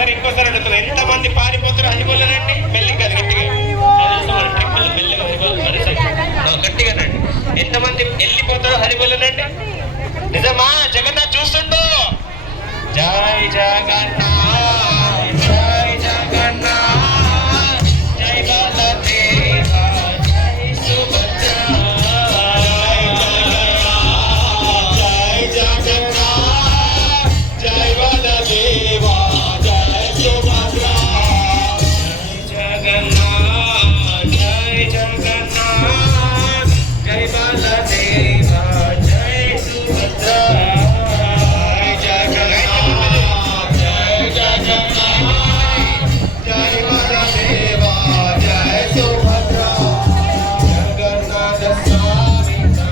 సరే ఇంకోసారి అడుగుతున్నా, ఎంతమంది పారిపోతారు హరిబోలనండి? మెల్లి కాదు, గట్టిగా గట్టిగా రండి. ఎంతమంది వెళ్ళిపోతారు హరిబోలనండి? నిజమా? జగన్నాథ్ చూస్తుంటూ జై జగన్నాథ్